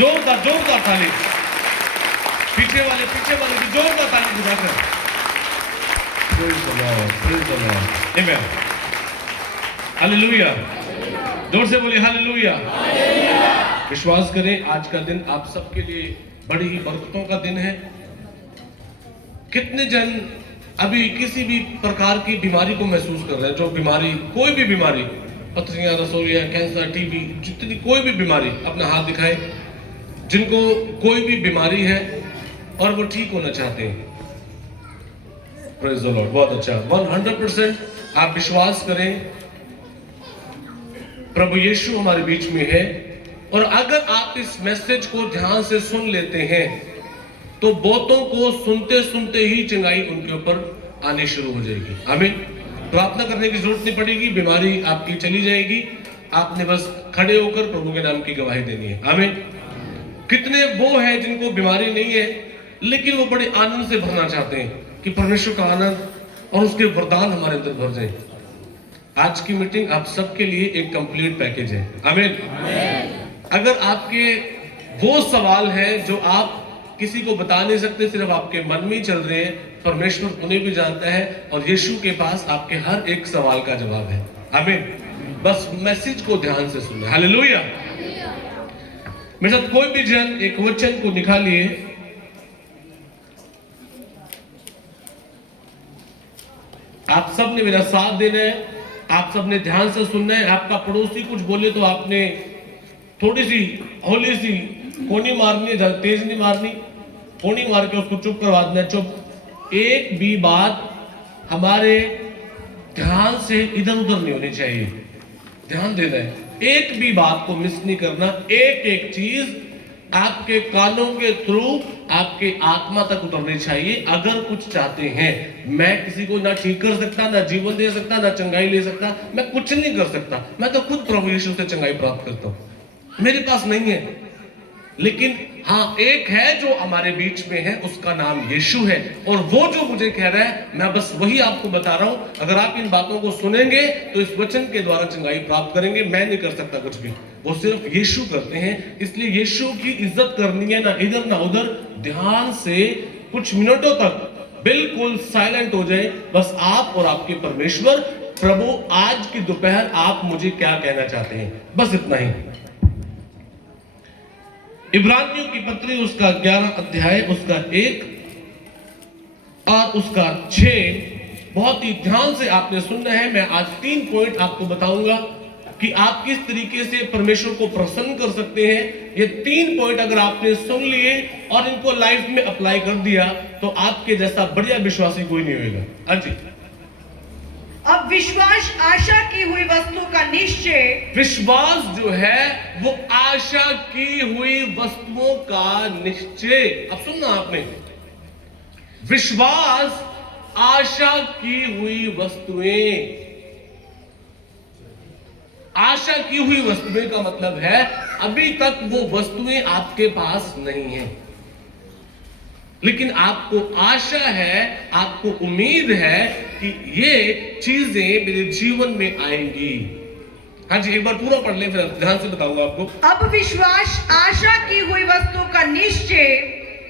जोरदार ताली, पीछे वाले की जोरदार ताली बजाकर। Praise the Lord, praise the Lord, amen, hallelujah. जोर से बोलिए हालेलुया। विश्वास करें आज का दिन आप सबके लिए बड़ी ही बरकतों का दिन है। कितने जन अभी किसी भी प्रकार की बीमारी को महसूस कर रहे हैं, जो बीमारी, कोई भी बीमारी, पथरियां, रसोलियां, कैंसर, टीबी, जितनी कोई भी बीमारी, अपना हाथ दिखाए जिनको कोई भी बीमारी है और वो ठीक होना चाहते हैं। प्रेज द लॉर्ड, बहुत अच्छा। 100% आप विश्वास करें प्रभु यीशु हमारे बीच में है, और अगर आप इस मैसेज को ध्यान से सुन लेते हैं तो बहुतों को सुनते सुनते ही चंगाई उनके ऊपर आनी शुरू हो जाएगी। आमीन। प्रार्थना करने की जरूरत नहीं पड़ेगी, बीमारी आपकी चली जाएगी। आपने बस खड़े होकर प्रभु के नाम की गवाही देनी है। आमीन। कितने वो हैं जिनको बीमारी नहीं है लेकिन वो बड़े आनंद से भरना चाहते हैं कि परमेश्वर का आनंद और उसके वरदान हमारे अंदर भर जाए। आज की मीटिंग आप सबके लिए एक कंप्लीट पैकेज है। आमीन। अगर आपके वो सवाल हैं जो आप किसी को बता नहीं सकते, सिर्फ आपके मन में ही चल रहे हैं, परमेश्वर उन्हें भी जानता है और यीशु के पास आपके हर एक सवाल का जवाब है। आमीन। बस मैसेज को ध्यान से सुने। हालेलुया। मेरे साथ कोई भी जन एक वचन को निकालिए। आप सब ने मेरा साथ देना है, आप सब ने ध्यान से सुनना है। आपका पड़ोसी कुछ बोले तो आपने थोड़ी सी होली सी कोनी मारनी है, तेज नहीं मारनी, कोनी मार के उसको चुप करवा देना। चुप। एक भी बात हमारे ध्यान से इधर उधर नहीं होनी चाहिए, ध्यान देना है। एक भी बात को मिस नहीं करना। एक एक चीज आपके कानों के थ्रू आपके आत्मा तक उतरनी चाहिए। अगर कुछ चाहते हैं, मैं किसी को ना ठीक कर सकता, ना जीवन दे सकता, ना चंगाई ले सकता, मैं कुछ नहीं कर सकता। मैं तो खुद प्रभु यीशु से चंगाई प्राप्त करता हूं, मेरे पास नहीं है। लेकिन हाँ, एक है जो हमारे बीच में है, उसका नाम यीशु है, और वो जो मुझे कह रहा है मैं बस वही आपको बता रहा हूं। अगर आप इन बातों को सुनेंगे तो इस वचन के द्वारा चंगाई प्राप्त करेंगे। मैं नहीं कर सकता कुछ भी, वो सिर्फ यीशु करते हैं। इसलिए यीशु की इज्जत करनी है, ना इधर ना उधर। ध्यान से कुछ मिनटों तक बिल्कुल साइलेंट हो जाए, बस आप और आपके परमेश्वर। प्रभु आज की दोपहर आप मुझे क्या कहना चाहते हैं, बस इतना ही। इब्रानियों की पत्री उसका 11 अध्याय उसका 1 और उसका 6 बहुत ही ध्यान से आपने सुनना है। मैं आज 3 पॉइंट आपको बताऊंगा कि आप किस तरीके से परमेश्वर को प्रसन्न कर सकते हैं। ये 3 पॉइंट अगर आपने सुन लिए और इनको लाइफ में अप्लाई कर दिया तो आपके जैसा बढ़िया विश्वासी कोई नहीं होगा। अजी, अब विश्वास आशा की हुई वस्तु का निश्चय। विश्वास जो है वो आशा की हुई वस्तुओं का निश्चय। अब सुनना आपने, विश्वास आशा की हुई वस्तुएं। आशा की हुई वस्तुएं का मतलब है अभी तक वो वस्तुएं आपके पास नहीं है, लेकिन आपको आशा है, आपको उम्मीद है कि ये चीजें मेरे जीवन में आएंगी। हाँ जी, एक बार पूरा पढ़ लें, फिर ध्यान से बताऊंगा आपको। अब विश्वास आशा की हुई वस्तु का निश्चय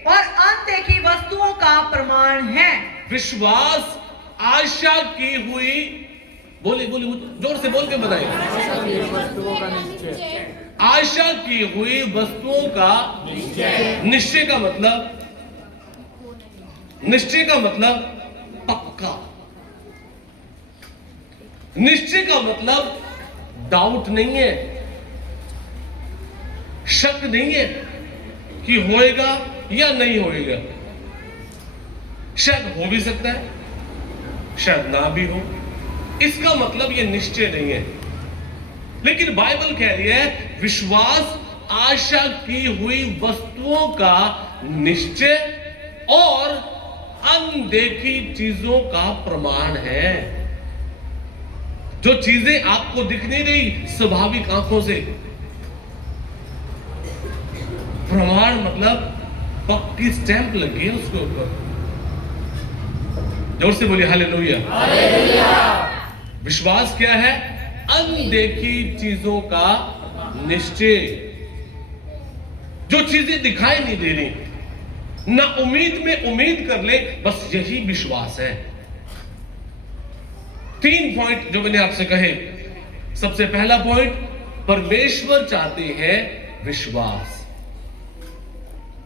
और अनदेखी वस्तुओं का प्रमाण है। विश्वास आशा की हुई, बोलिए बोलिए जोर से बोल के बताइए। आशा की हुई वस्तुओं का निश्चय का मतलब, निश्चय का मतलब पक्का। निश्चय का मतलब डाउट नहीं है, शक नहीं है कि होएगा या नहीं होएगा। शायद हो भी सकता है, शायद ना भी हो, इसका मतलब यह निश्चय नहीं है। लेकिन बाइबल कह रही है विश्वास आशा की हुई वस्तुओं का निश्चय और अनदेखी चीजों का प्रमाण है। जो चीजें आपको दिख नहीं रही स्वाभाविक आंखों से, प्रमाण मतलब पक्की स्टैंप लगी है उसके ऊपर। जोर से बोलिए हालेलुया। विश्वास क्या है? अनदेखी चीजों का निश्चय। जो चीजें दिखाई नहीं दे रही, ना उम्मीद में उम्मीद कर ले, बस यही विश्वास है। 3 पॉइंट जो मैंने आपसे कहे। सबसे पहला पॉइंट, परमेश्वर चाहते हैं विश्वास।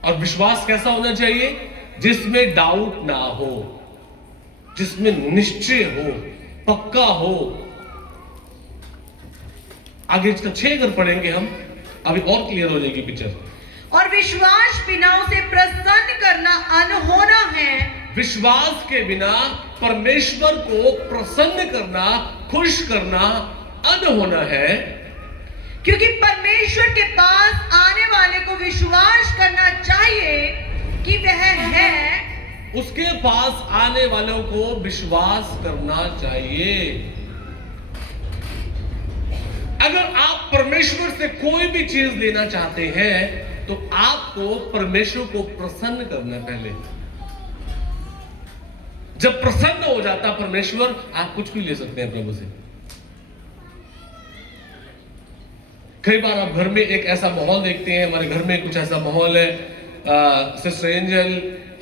और विश्वास कैसा होना चाहिए? जिसमें डाउट ना हो, जिसमें निश्चय हो, पक्का हो। आगे इसका 6 अगर पढ़ेंगे हम, अभी और क्लियर हो जाएगी पिक्चर। और विश्वास बिना उसे प्रसन्न करना अनहोना है। विश्वास के बिना परमेश्वर को प्रसन्न करना, खुश करना अनहोना है। क्योंकि परमेश्वर के पास आने वाले को विश्वास करना चाहिए कि वह है। उसके पास आने वालों को विश्वास करना चाहिए। अगर आप परमेश्वर से कोई भी चीज लेना चाहते हैं तो आपको परमेश्वर को प्रसन्न करना पहले। जब प्रसन्न हो जाता परमेश्वर, आप कुछ भी ले सकते हैं प्रभु से। कई बार आप घर में एक ऐसा माहौल देखते हैं, हमारे घर में कुछ ऐसा माहौल है, सिस्टर एंजल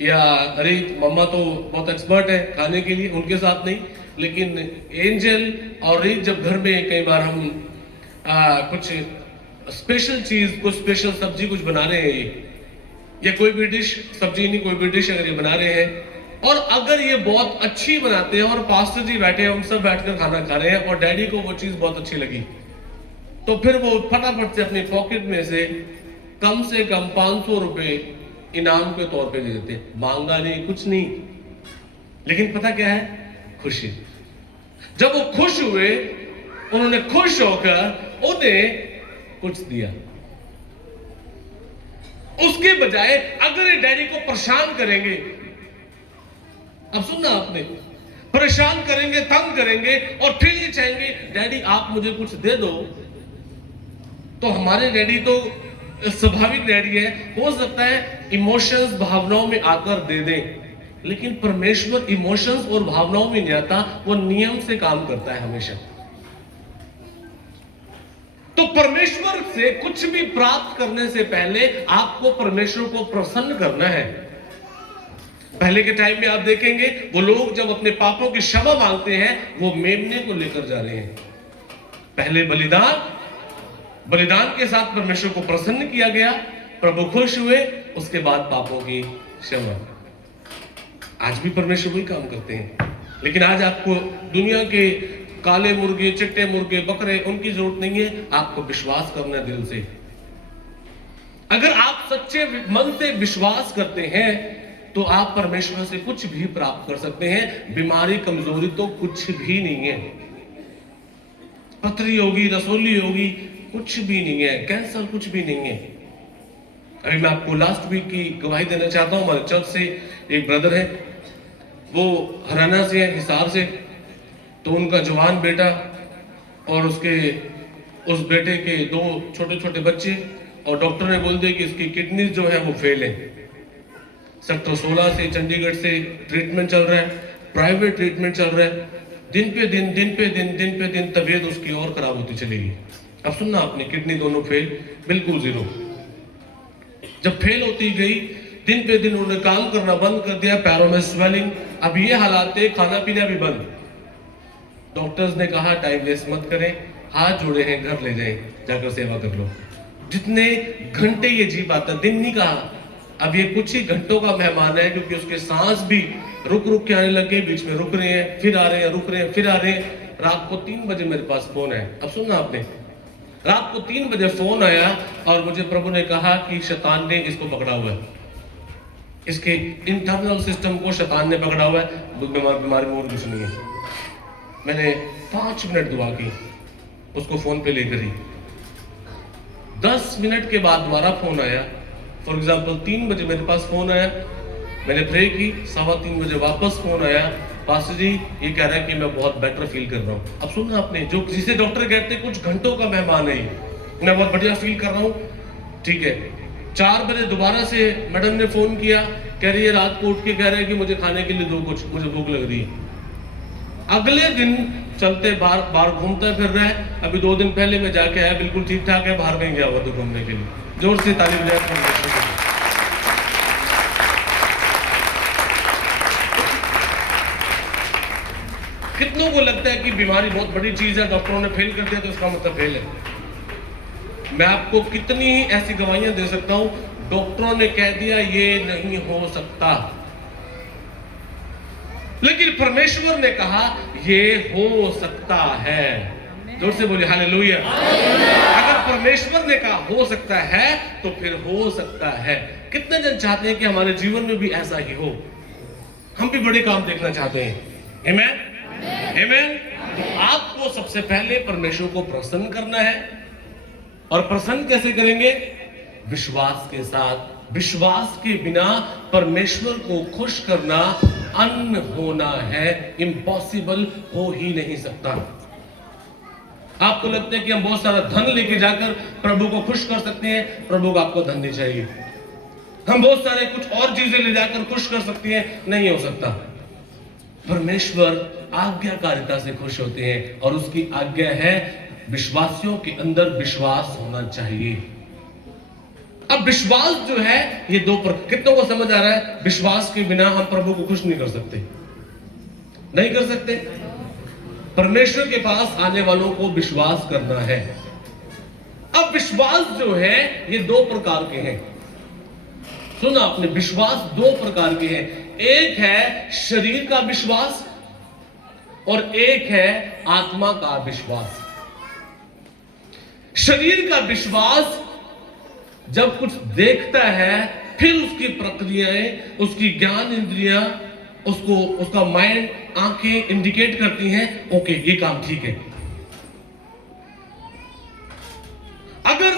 या रीत, मम्मा तो बहुत एक्सपर्ट है खाने के लिए, उनके साथ नहीं, लेकिन एंजल और रीत जब घर में कई बार हम कुछ स्पेशल चीज, कुछ स्पेशल सब्जी कुछ बना रहे हैं, या कोई भी डिश, सब्जी नहीं कोई भी डिश अगर ये बना रहे हैं, और अगर ये बहुत अच्छी बनाते हैं और पास्टर जी बैठे हैं, हम सब बैठकर खाना खा रहे हैं और डैडी को वो चीज बहुत अच्छी लगी, तो फिर वो फटाफट से अपनी पॉकेट में से कम 500 रुपए इनाम के तौर पे दे देते। मांगा नहीं, कुछ नहीं, लेकिन पता क्या है? खुशी। जब वो खुश हुए, उन्होंने खुश होकर उन्हें कुछ दिया। उसके बजाय अगर ये डैडी को परेशान करेंगे, अब सुनना आपने, परेशान करेंगे, तंग करेंगे और फिर ये चाहेंगे डैडी आप मुझे कुछ दे दो, तो हमारे डैडी तो स्वाभाविक डैडी है, हो सकता है इमोशंस, भावनाओं में आकर दे दें, लेकिन परमेश्वर इमोशंस और भावनाओं में नहीं आता, वो नियम से काम करता है हमेशा। तो परमेश्वर से कुछ भी प्राप्त करने से पहले आपको परमेश्वर को प्रसन्न करना है। पहले के टाइम में आप देखेंगे वो लोग जब अपने पापों की क्षमा मांगते हैं, वो मेमने को लेकर जा रहे हैं। पहले बलिदान के साथ परमेश्वर को प्रसन्न किया गया, प्रभु खुश हुए, उसके बाद पापों की क्षमा। आज भी परमेश्वर वही काम करते हैं, लेकिन आज आपको दुनिया के काले मुर्गे, चिट्टे मुर्गे, बकरे, उनकी जरूरत नहीं है। आपको विश्वास करना है दिल से। अगर आप सच्चे मन से विश्वास करते हैं तो आप परमेश्वर से कुछ भी प्राप्त कर सकते हैं। बीमारी, कमजोरी तो कुछ भी नहीं है, पथरी होगी, रसोली होगी, कुछ भी नहीं है, कैंसर कुछ भी नहीं है। अभी मैं आपको लास्ट वीक की गवाही देना चाहता हूं। हमारे चर्च से एक ब्रदर है, वो हरियाणा से है, हिसार से, तो उनका जवान बेटा और उस बेटे के 2 छोटे छोटे बच्चे, और डॉक्टर ने बोल दिया कि इसकी किडनी जो है वो फेल है। सेक्टर 16 से, चंडीगढ़ से ट्रीटमेंट चल रहा है, प्राइवेट ट्रीटमेंट चल रहा है। दिन पे दिन तबीयत उसकी और खराब होती चलेगी। अब सुनना आपने, किडनी दोनों फेल, बिल्कुल 0। जब फेल होती गई, दिन पे दिन उन्होंने काम करना बंद कर दिया, पैरों में स्वेलिंग, अब ये हालात है, खाना पीना भी बंद। डॉक्टर्स ने कहा टाइम वेस्ट मत करें, हाथ जोड़े हैं, घर ले जाएं, जाकर सेवा कर लो। जितने घंटे ये जी पाता, दिन नहीं कहा, अब ये कुछ ही घंटों का मेहमान है, क्योंकि उसके सांस भी रुक रुक के आने लगे, बीच में रुक रहे हैं, फिर आ रहे हैं, रुक रहे हैं, फिर आ रहे हैं। रात को 3 बजे मेरे पास फोन है। अब सुनना आपने, रात को 3 बजे फोन आया और मुझे प्रभु ने कहा कि शैतान ने इसको पकड़ा हुआ है, इसके इंटरनल सिस्टम को शैतान ने पकड़ा हुआ है, बीमारी में और कुछ नहीं है। मैंने 5 मिनट दुआ की, उसको फोन पे लेकर ही 10 मिनट के बाद दोबारा फोन आया। फॉर एग्जाम्पल 3 बजे मेरे पास फोन आया, मैंने प्रे की, 3:15 बजे वापस फोन आया, पास्टर जी ये कह रहा है कि मैं बहुत बेटर फील कर रहा हूँ। अब सुनना आपने, जो जिसे डॉक्टर कहते हैं कुछ घंटों का मेहमान है, मैं बहुत बढ़िया फील कर रहा हूँ, ठीक है। 4 बजे दोबारा से मैडम ने फोन किया, कह रही है रात को उठ के कह रहे हैं कि मुझे खाने के लिए दो कुछ, मुझे भूख लग रही है। अगले दिन चलते बाहर घूमता फिर रहा है। अभी 2 दिन पहले मैं जाके आया, बिल्कुल ठीक ठाक है, बाहर नहीं गया हुआ तो घूमने के लिए। जोर से ताली बजाएं परमेश्वर के लिए। कितनों को लगता है कि बीमारी बहुत बड़ी चीज है, डॉक्टरों ने फेल कर दिया तो इसका मतलब फेल है। मैं आपको कितनी ही ऐसी गवाहियां दे सकता हूं, डॉक्टरों ने कह दिया ये नहीं हो सकता, लेकिन परमेश्वर ने कहा ये हो सकता है। जोर से बोलिए हालेलुया। अगर परमेश्वर ने कहा हो सकता है तो फिर हो सकता है। कितने जन चाहते हैं कि हमारे जीवन में भी ऐसा ही हो? हम भी बड़े काम देखना चाहते हैं। आमीन आमीन। तो आपको सबसे पहले परमेश्वर को प्रसन्न करना है, और प्रसन्न कैसे करेंगे? विश्वास के साथ। विश्वास के बिना परमेश्वर को खुश करना अन होना है, इम्पॉसिबल हो ही नहीं सकता। आपको लगता है कि हम बहुत सारा धन लेके जाकर प्रभु को खुश कर सकते हैं, प्रभु को आपको धन नहीं चाहिए। हम बहुत सारे कुछ और चीजें ले जाकर खुश कर सकते हैं, नहीं हो सकता। परमेश्वर आज्ञाकारिता से खुश होते हैं, और उसकी आज्ञा है विश्वासियों के अंदर विश्वास होना चाहिए। अब विश्वास जो है ये दो प्रकार, कितनों को समझ आ रहा है? विश्वास के बिना हम प्रभु को खुश नहीं कर सकते, नहीं कर सकते। परमेश्वर के पास आने वालों को विश्वास करना है। अब विश्वास जो है ये दो प्रकार के हैं। सुना आपने? विश्वास दो प्रकार के हैं। एक है शरीर का विश्वास और एक है आत्मा का विश्वास। शरीर का विश्वास जब कुछ देखता है, फिर उसकी प्रक्रियाएं, उसकी ज्ञान इंद्रियां, उसका माइंड, आंखें इंडिकेट करती हैं ओके ये काम ठीक है। अगर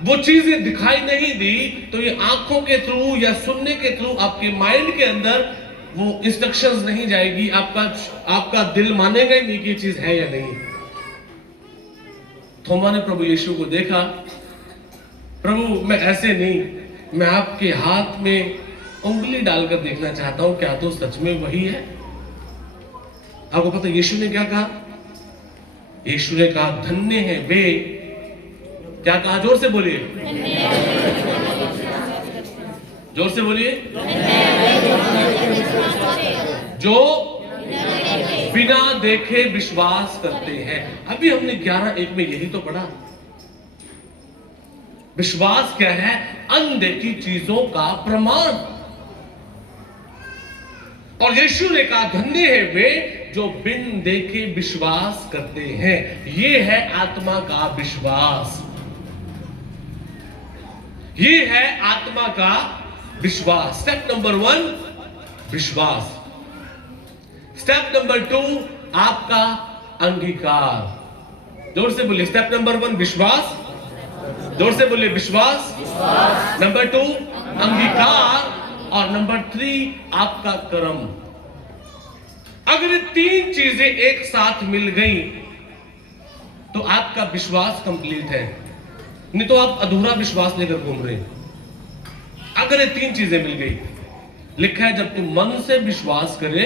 वो चीजें दिखाई नहीं दी तो ये आंखों के थ्रू या सुनने के थ्रू आपके माइंड के अंदर वो इंस्ट्रक्शंस नहीं जाएगी, आपका दिल मानेगा ही नहीं कि ये चीज है या नहीं। थोमा ने प्रभु यीशु को देखा, प्रभु मैं ऐसे नहीं, मैं आपके हाथ में उंगली डालकर देखना चाहता हूं, क्या तो सच में वही है? आपको पता यीशु ने क्या कहा? यीशु ने कहा धन्य है वे, क्या कहा? जोर से बोलिए, जोर से बोलिए, जो बिना देखे विश्वास करते हैं। अभी हमने 11:1 में यही तो पढ़ा। विश्वास क्या है? अनदेखी चीजों का प्रमाण। और यीशु ने कहा धन्य है वे जो बिन देखे विश्वास करते हैं। ये है आत्मा का विश्वास, ये है आत्मा का विश्वास। स्टेप नंबर 1 विश्वास। स्टेप नंबर 2 आपका अंगीकार। जोर से बोलिए, स्टेप नंबर 1 विश्वास, जोर से बोलिए विश्वास, नंबर 2 अंगीकार, और नंबर 3 आपका कर्म। अगर ये 3 चीजें एक साथ मिल गई तो आपका विश्वास कंप्लीट है, नहीं तो आप अधूरा विश्वास लेकर घूम रहे हैं। अगर ये 3 चीजें मिल गई, लिखा है जब तुम मन से विश्वास करे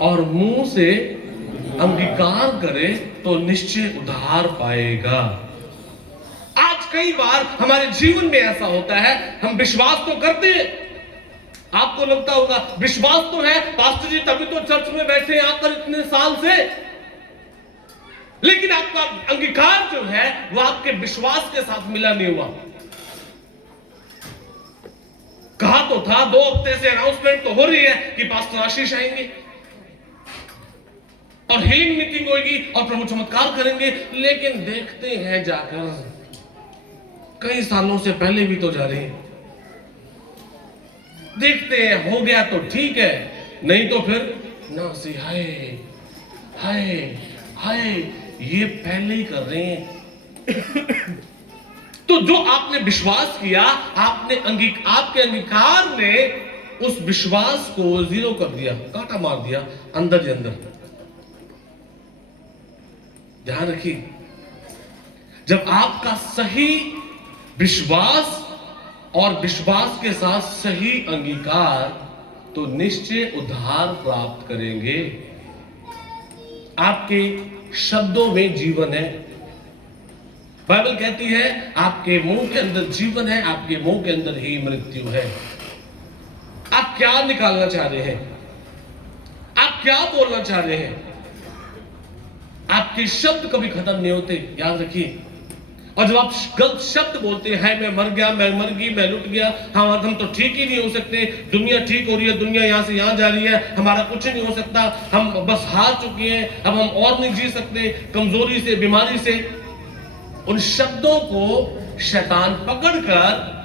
और मुंह से अंगीकार करे तो निश्चय उद्धार पाएगा। आज कई बार हमारे जीवन में ऐसा होता है, हम विश्वास तो करते हैं, आपको लगता होगा विश्वास तो है पास्टर जी, तभी तो चर्च में बैठे आकर इतने साल से, लेकिन आपका अंगीकार जो है वो आपके विश्वास के साथ मिला नहीं हुआ। कहा तो था 2 हफ्ते से अनाउंसमेंट तो हो रही है कि पास्टर आशीष आएंगे और हीलिंग मीटिंग होगी और प्रभु चमत्कार करेंगे, लेकिन देखते हैं जाकर कई सालों से पहले भी तो जा रहे हैं, देखते हैं हो गया तो ठीक है, नहीं तो फिर ना सी हाय हाय हाय, ये पहले ही कर रहे हैं। तो जो आपने विश्वास किया, आपके अंगीकार ने उस विश्वास को 0 कर दिया, काटा मार दिया अंदर ही अंदर। ध्यान रखिए, जब आपका सही विश्वास और विश्वास के साथ सही अंगीकार, तो निश्चय उद्धार प्राप्त करेंगे। आपके शब्दों में जीवन है, बाइबल कहती है आपके मुंह के अंदर जीवन है, आपके मुंह के अंदर ही मृत्यु है। आप क्या निकालना चाह रहे हैं? आप क्या बोलना चाह रहे हैं? आपके शब्द कभी खत्म नहीं होते, याद रखिए। और जब आप गलत शब्द बोलते हैं, मैं मर गया, मैं मर गई, मैं लुट गया, हम तो ठीक ही नहीं हो सकते, दुनिया ठीक हो रही है, दुनिया यहां से यहां जा रही है, हमारा कुछ नहीं हो सकता, हम बस हार चुके हैं, अब हम और नहीं जी सकते, कमजोरी से, बीमारी से, उन शब्दों को शैतान पकड़कर,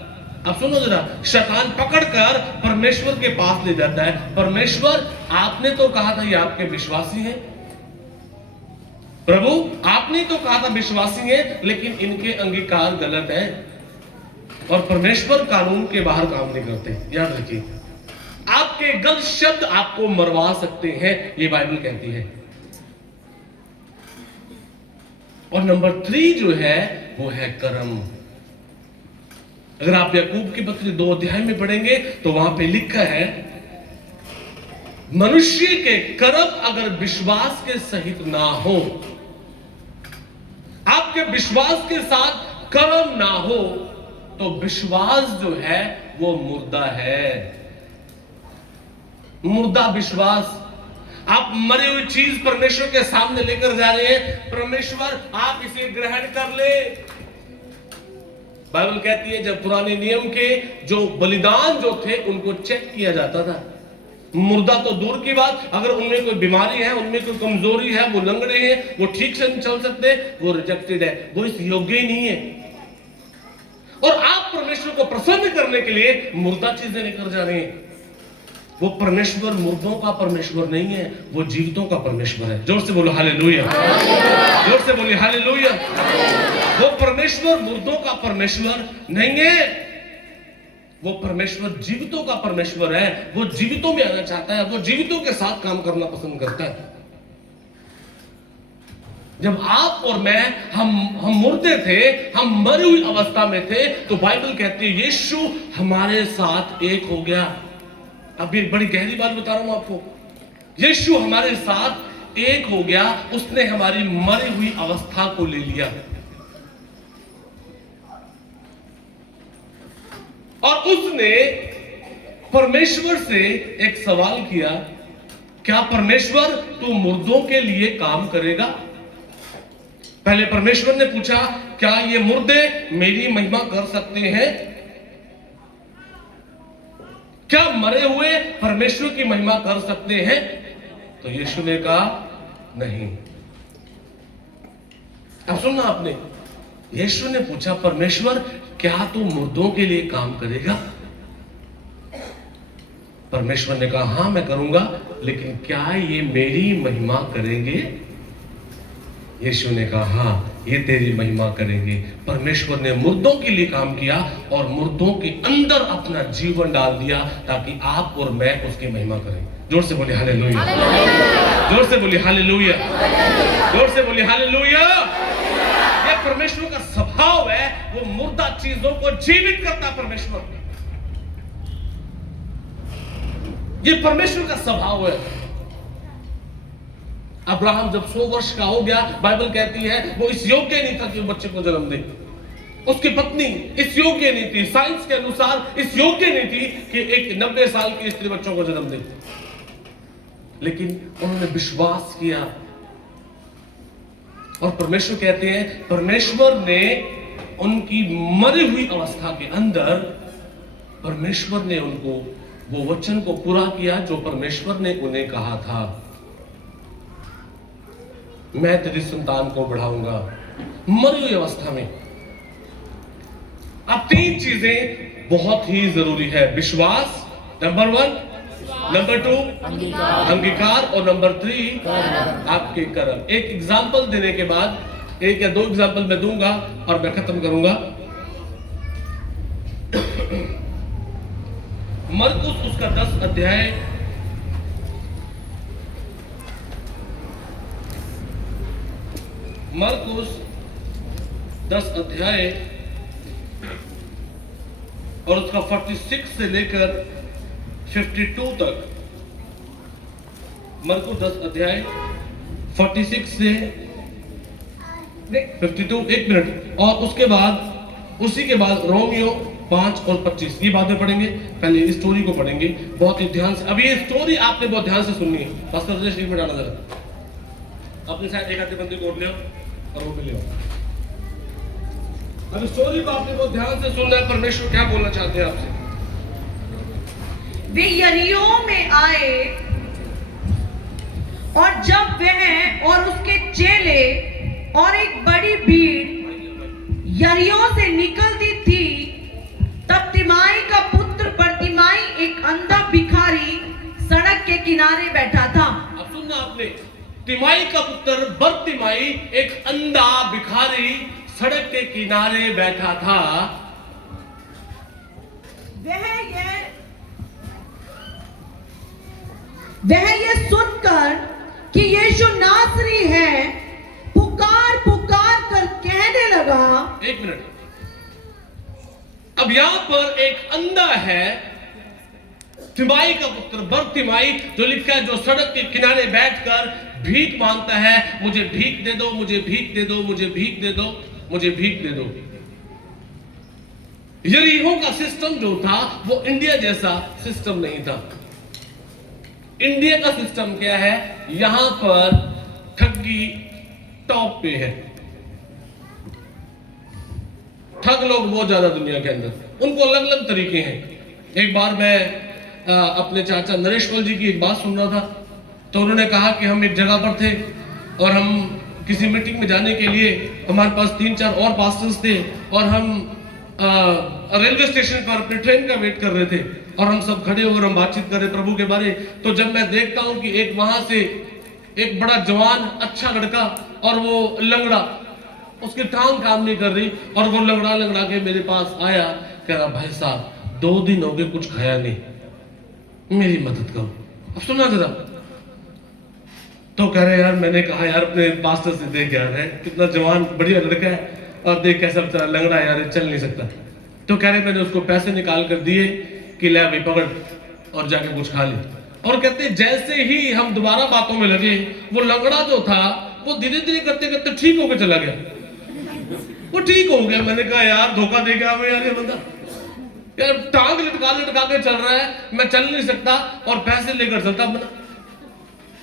अब सुनो जरा, शैतान पकड़कर परमेश्वर के पास ले जाता है। परमेश्वर, आपने तो कहा था ये आपके विश्वासी हैं, प्रभु आपने तो कहा था विश्वासी हैं, लेकिन इनके अंगीकार गलत है। और परमेश्वर कानून के बाहर काम नहीं करते, याद रखिए। आपके गलत शब्द आपको मरवा सकते हैं, ये बाइबल कहती है। और नंबर 3 जो है वो है कर्म। अगर आप याकूब की पत्री 2 अध्याय में पढ़ेंगे तो वहां पे लिखा है, मनुष्य के कर्म अगर विश्वास के सहित ना हो, आपके विश्वास के साथ कर्म ना हो, तो विश्वास जो है वो मुर्दा है। मुर्दा विश्वास। आप मरी हुई चीज परमेश्वर के सामने लेकर जा रहे हैं, परमेश्वर आप इसे ग्रहण कर ले। बाइबल कहती है जब पुराने नियम के जो बलिदान जो थे उनको चेक किया जाता था, मुर्दा तो दूर की बात, अगर उनमें कोई बीमारी है, उनमें कोई कमजोरी है, वो लंगड़े हैं, वो ठीक से नहीं चल सकते, वो रिजेक्टेड है, वो इस योग्य ही नहीं है। और आप परमेश्वर को प्रसन्न करने के लिए मुर्दा चीजें लेकर जा रहे हैं। वो परमेश्वर मुर्दों का परमेश्वर नहीं है, वो जीवितों का परमेश्वर है। जोर से बोलो हालेलुया, जोर से बोलिए हालेलुया। वो परमेश्वर मुर्दों का परमेश्वर नहीं है, वो परमेश्वर जीवितों का परमेश्वर है। वो जीवितों में आना चाहता है, वो जीवितों के साथ काम करना पसंद करता है। जब आप और मैं हम मुर्दे थे, हम मरी हुई अवस्था में थे, तो बाइबल कहती है यीशु हमारे साथ एक हो गया। अब एक बड़ी गहरी बात बता रहा हूं आपको, यीशु हमारे साथ एक हो गया, उसने हमारी मरी हुई अवस्था को ले लिया और उसने परमेश्वर से एक सवाल किया, क्या परमेश्वर तू मुर्दों के लिए काम करेगा? पहले परमेश्वर ने पूछा, क्या ये मुर्दे मेरी महिमा कर सकते हैं? क्या मरे हुए परमेश्वर की महिमा कर सकते हैं? तो यीशु ने कहा नहीं। अब सुनना आपने, यीशु ने पूछा, परमेश्वर क्या तू मुर्दों के लिए काम करेगा? परमेश्वर ने कहा हां मैं करूंगा, लेकिन क्या ये मेरी महिमा करेंगे? यीशु ने कहा हां ये तेरी महिमा करेंगे। परमेश्वर ने मुर्दों के लिए काम किया और मुर्दों के अंदर अपना जीवन डाल दिया ताकि आप और मैं उसकी महिमा करें। जोर से बोलिए हालेलुया, जोर से बोलिए हालेलुया, जोर से बोलिए हालेलुया। ये परमेश्वर का स्वभाव है, वो मुर्दा चीजों को जीवित करता परमेश्वर। ये परमेश्वर का स्वभाव है। अब्राहम जब 100 वर्ष का हो गया, बाइबल कहती है वो इस योग्य नहीं था कि बच्चे को जन्म दे। उसकी पत्नी इस योग्य नहीं थी, साइंस के अनुसार इस योग्य नहीं थी कि एक 90 साल की स्त्री बच्चों को जन्म दे, लेकिन उन्होंने विश्वास किया। और परमेश्वर कहते हैं, परमेश्वर ने उनकी मरी हुई अवस्था के अंदर परमेश्वर ने उनको वो वचन को पूरा किया जो परमेश्वर ने उन्हें कहा था, मैं तेरी संतान को बढ़ाऊंगा। मरी हुई अवस्था में। अब 3 चीजें बहुत ही जरूरी है, विश्वास नंबर 1, नंबर 2 अंगीकार और नंबर 3 आपके कर्म। एक एग्जाम्पल देने के बाद, 1 या 2 एग्जाम्पल मैं दूंगा और मैं खत्म करूंगा। मरकुस उसका 10 अध्याय मरकुस 10 अध्याय और उसका 46 से लेकर 52 तक। मरकुस 10 अध्याय 46 से वे- 52 एक मिनट, और उसके बाद उसी के बाद रोमियो 5 और 25 ये बातें पढ़ेंगे। पहले इस स्टोरी को पढ़ेंगे बहुत ही ध्यान से। अभी ये स्टोरी आपने बहुत ध्यान से सुननी है। पास्टर राजेश एक मिनट आना जरा, अपने साथ एक आधे बंदे को और ले आओ और वो भी ले आओ। अब स्टोरी को आपने बहुत ध्यान से सुनना है, परमेश्वर क्या बोलना चाहते हैं आपसे। वे यरीहो में आए, और जब वह और उसके चेले और एक बड़ी भीड़ यरीहो से निकलती थी, तब तिमाई का पुत्र बरतिमाई एक अंधा भिखारी सड़क के किनारे बैठा था। अब सुनना आपने, तिमाई का पुत्र बरतिमाई एक अंधा भिखारी सड़क के किनारे बैठा था। वह ये सुनकर कि यीशु नासरी है, पुकार पुकार कर कहने लगा। एक मिनट, अब यहां पर एक अंधा है, तिमाई का पुत्र बरतिमाई, जो लिखा है, जो सड़क के किनारे बैठकर भीख मांगता है, मुझे भीख दे दो, मुझे भीख दे दो, मुझे भीख दे दो, मुझे भीख दे दो। यरीहो का सिस्टम जो था वो इंडिया जैसा सिस्टम नहीं था। इंडिया का सिस्टम क्या है, यहां पर ठगी टॉप पे है। ठग लोग बहुत ज्यादा दुनिया के अंदर, उनको अलग अलग तरीके हैं। एक बार मैं अपने चाचा नरेशपाल जी की एक बात सुन रहा था, तो उन्होंने कहा कि हम एक जगह पर थे और हम किसी मीटिंग में जाने के लिए, हमारे पास 3-4 और पास्टर्स थे और हम रेलवे स्टेशन पर अपनी ट्रेन का वेट कर रहे थे और हम सब खड़े होकर हम बातचीत कर रहे प्रभु के बारे। तो जब मैं देखता हूं कि एक वहां से एक बड़ा जवान अच्छा लड़का और वो लंगड़ा, उसकी टांग काम नहीं कर रही, और वो लंगड़ा लंगड़ा के मेरे पास आया, कह रहा भाई साहब 2 दिन हो गए कुछ खाया नहीं, मेरी मदद करो। अब सुना जरा, तो कह रहे यार, मैंने कहा यार अपने पास्टर से देख यार, है कितना जवान बढ़िया लड़का है और देख कैसा बेचारा लंगड़ा है यार, चल नहीं सकता। तो कह रहे मैंने उसको पैसे निकाल कर दिए कि ले भाई पकड़ और जाके कुछ खा ले। और कहते जैसे ही हम दोबारा बातों में लगे, वो लंगड़ा जो था वो धीरे धीरे करते करते ठीक होके चला गया, वो ठीक हो गया। मैंने कहा यार धोखा दे गया हमें यार ये बंदा, यार टांग लटका लटका के चल रहा है, मैं चल नहीं सकता और पैसे लेकर चलता बना।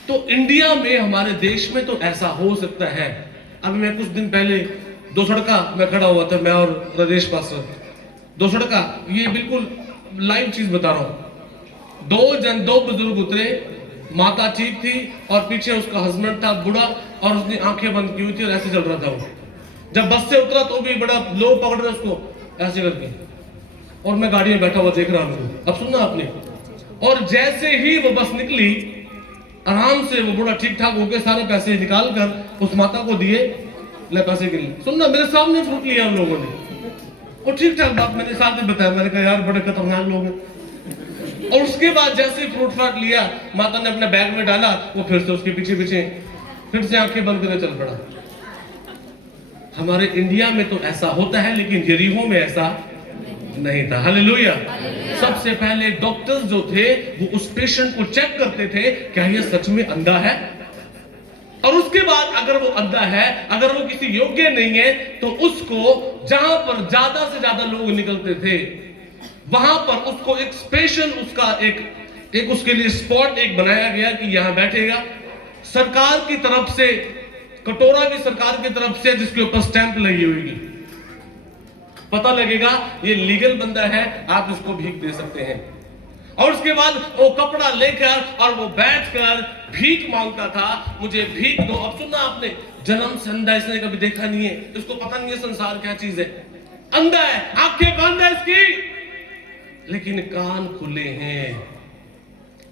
तो इंडिया में, हमारे देश में तो ऐसा हो सकता है। अभी मैं कुछ दिन पहले 2 सड़का मैं खड़ा हुआ था, मैं और राजेश पास्टर, 2 सड़का, ये बिल्कुल लाइव चीज बता रहा हूं। 2 बुजुर्ग उतरे, माता ठीक थी और पीछे उसका हस्बैंड था बूढ़ा, और उसने आंखें बंद की हुई थी और ऐसे चल रहा था वो। जब बस से उतरा तो भी बड़ा लोग पकड़ रहे उसको ऐसे करके, और मैं गाड़ी में बैठा हुआ देख रहा हूं। अब सुनना आपने, और जैसे ही वो बस निकली, आराम से वो बूढ़ा ठीक ठाक होकर सारे पैसे निकाल कर उस माता को दिए, ले पैसे के लिए। सुनना, मेरे सामने फ्रूट लिया उन लोगों ने, और ठीक ठाक बात मैंने साथ में बताया। मैंने कहा यार बड़े खतरनाक लोग हैं। और उसके बाद जैसे फ्रूट फ्राट लिया, माता ने अपने बैग में डाला, वो फिर से उसके पीछे पीछे फिर से आंखें बंद करके चल पड़ा। हमारे इंडिया में तो ऐसा होता है, लेकिन यरीहो में ऐसा नहीं था। हालेलुया। सबसे पहले डॉक्टर्स जो थे वो उस पेशेंट को चेक करते थे, क्या ये सच में अंधा है, और उसके बाद अगर वो अंधा है, अगर वो किसी योग्य नहीं है, तो उसको जहां पर ज्यादा से ज्यादा लोग निकलते थे, वहां पर उसको एक स्पेशल उसका एक उसके लिए स्पॉट एक बनाया गया कि यहां बैठेगा। सरकार की तरफ से कटोरा भी सरकार की तरफ से, जिसके ऊपर स्टैंप लगी हुई, पता लगेगा ये लीगल बंदा है, आप इसको भीख दे सकते हैं। और उसके बाद वो कपड़ा लेकर और वो बैठकर भीख मांगता था, मुझे भीख दो। अब सुनना आपने, जन्म से अंधा इसने कभी देखा नहीं है, इसको पता नहीं है संसार क्या चीज है। अंधा है, आंखें बंद है इसकी, लेकिन कान खुले हैं।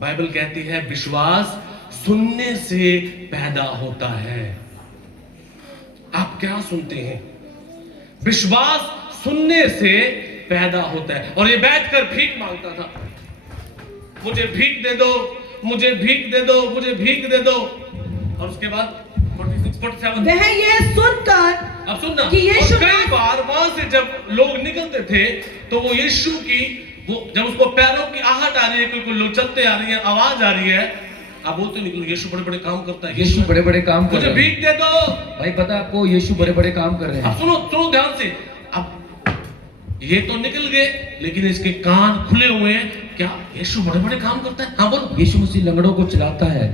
बाइबल कहती है विश्वास सुनने से पैदा होता है। आप क्या सुनते हैं? विश्वास सुनने से पैदा होता है। और ये बैठकर भीख मांगता था, मुझे भीख दे दो, मुझे भीख दे दो, मुझे भीख दे दो। और उसके बाद 46-47 वह ये सुनकर, अब सुनना, कि यीशु और कई बार वहां से जब लोग निकलते थे तो वो यीशु की, वो जब उसको पैरों की आहट आ रही है, कोई लोग चलते आ रही है, आवाज आ रही है, आप बोलते नहीं कि यीशु बड़े बड़े काम करता है, यीशु बड़े बड़े काम कर मुझे रहे हैं। भीख दे दो। भाई पता है आपको, यीशु बड़े बड़े काम कर रहे अब हैं। सुनो सुनो ध्यान से, अब ये तो निकल गए, लेकिन इसके कान खुले हुए हैं। क्या यीशु बड़े बड़े काम करता है? हाँ बोलो। यीशु मसीह लंगड़ों को चलाता है।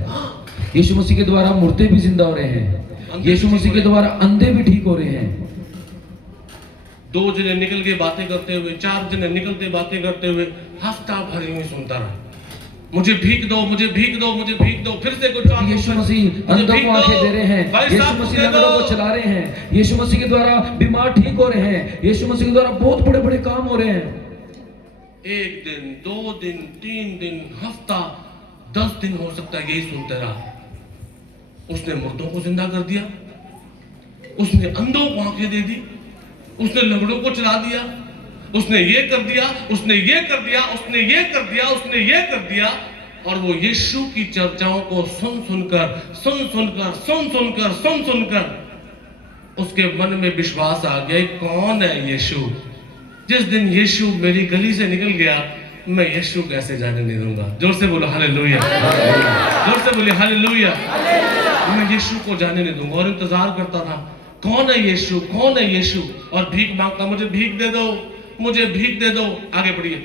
यीशु मसीह के द्वारा मुर्दे भी जिंदा हो रहे हैं। यीशु मसीह के द्वारा अंधे भी ठीक हो रहे हैं। 2 जने निकल के बातें करते हुए, 4 जने निकलते बातें करते हुए, हफ्ता भर यूं ही सुनता रहा, मुझे भीख दो, मुझे भीख दो, मुझे भीख दो। फिर से कुछ यीशु मसीह अंधों को आंखें दे रहे हैं। यीशु मसीह लंगड़ों को चला रहे हैं। यीशु मसीह के द्वारा बीमार ठीक हो रहे हैं। यीशु मसीह के द्वारा बहुत बड़े बड़े काम हो रहे हैं। 1 दिन, 2 दिन, 3 दिन, हफ्ता, 10 दिन हो सकता है यही सुनते रहा। उसने मुर्दों को जिंदा कर दिया, उसने अंधों को आंखें दे दी, उसने लंगड़ों को चला दिया, उसने ये कर दिया, उसने ये कर दिया, उसने ये कर दिया, उसने ये कर दिया। और वो यीशु की चर्चाओं को सुन सुनकर उसके मन में विश्वास आ गया, कौन है यीशु? जिस दिन यीशु मेरी गली से निकल गया, मैं यीशु कैसे जाने नहीं दूंगा। जोर से बोलो हालेलुया, जोर से बोले हालेलुया। मैं यीशु को जाने नहीं दूंगा। और इंतजार करता था, कौन है यीशु, कौन है यीशु? और भीख मांगता, मुझे भीख दे दो, मुझे भीख दे दो। आगे बढ़िए।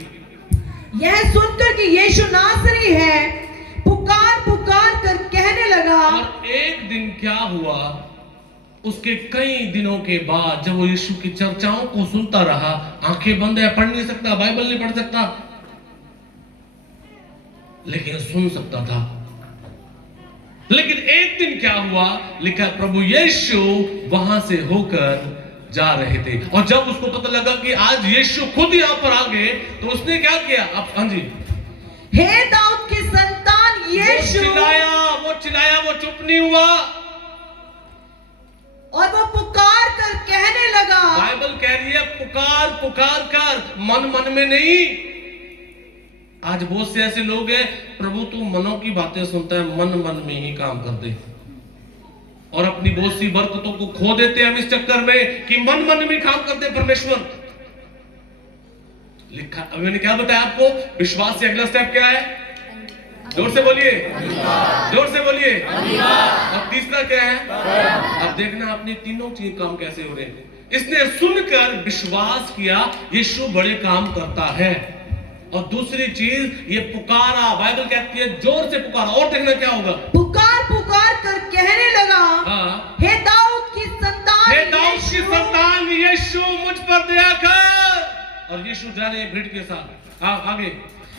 यह सुनकर कि यीशु नासरी है, पुकार पुकार कर कहने लगा। और एक दिन क्या हुआ, उसके कई दिनों के बाद जब वो यीशु की चर्चाओं को सुनता रहा, आंखें बंद है, पढ़ नहीं सकता, बाइबल नहीं पढ़ सकता, लेकिन सुन सकता था। लेकिन एक दिन क्या हुआ, लिखा प्रभु यीशु वहां से होकर जा रहे थे। और जब उसको पता लगा कि आज यीशु खुद यहाँ पर आ गए, तो उसने क्या किया? अब हाँ जी, हे दाऊद की संतान यीशु, वो चिल्लाया, वो चुप नहीं हुआ। और वो पुकार कर कहने लगा। बाइबल कह रही है पुकार पुकार कर, मन मन में नहीं। आज बहुत से ऐसे लोग हैं, प्रभु तू मनों की बातें सुनता है, मन मन में ही काम कर दे। और अपनी बहुत सी बरकतों को खो देते हैं हम इस चक्कर में कि मन मन में काम करते परमेश्वर। लिखा, अब मैंने क्या बताया आपको? विश्वास से अगला स्टेप क्या है? जोर से बोलिए, जोर से बोलिए। और तीसरा क्या है? अब देखना अपनी तीनों चीज काम कैसे हो रहे हैं। इसने सुनकर विश्वास किया, यीशु बड़े काम करता है। और दूसरी चीज, ये पुकारा, बाइबल कहती है जोर से पुकारा। और देखना क्या होगा? पुकार पुकार कर कहने लगा। हाँ, हे दाऊद की संतान, हे दाऊद की संतान यीशु मुझ पर दया कर। और यीशु जा रहे हैं भीड़ के साथ। हाँ आगे।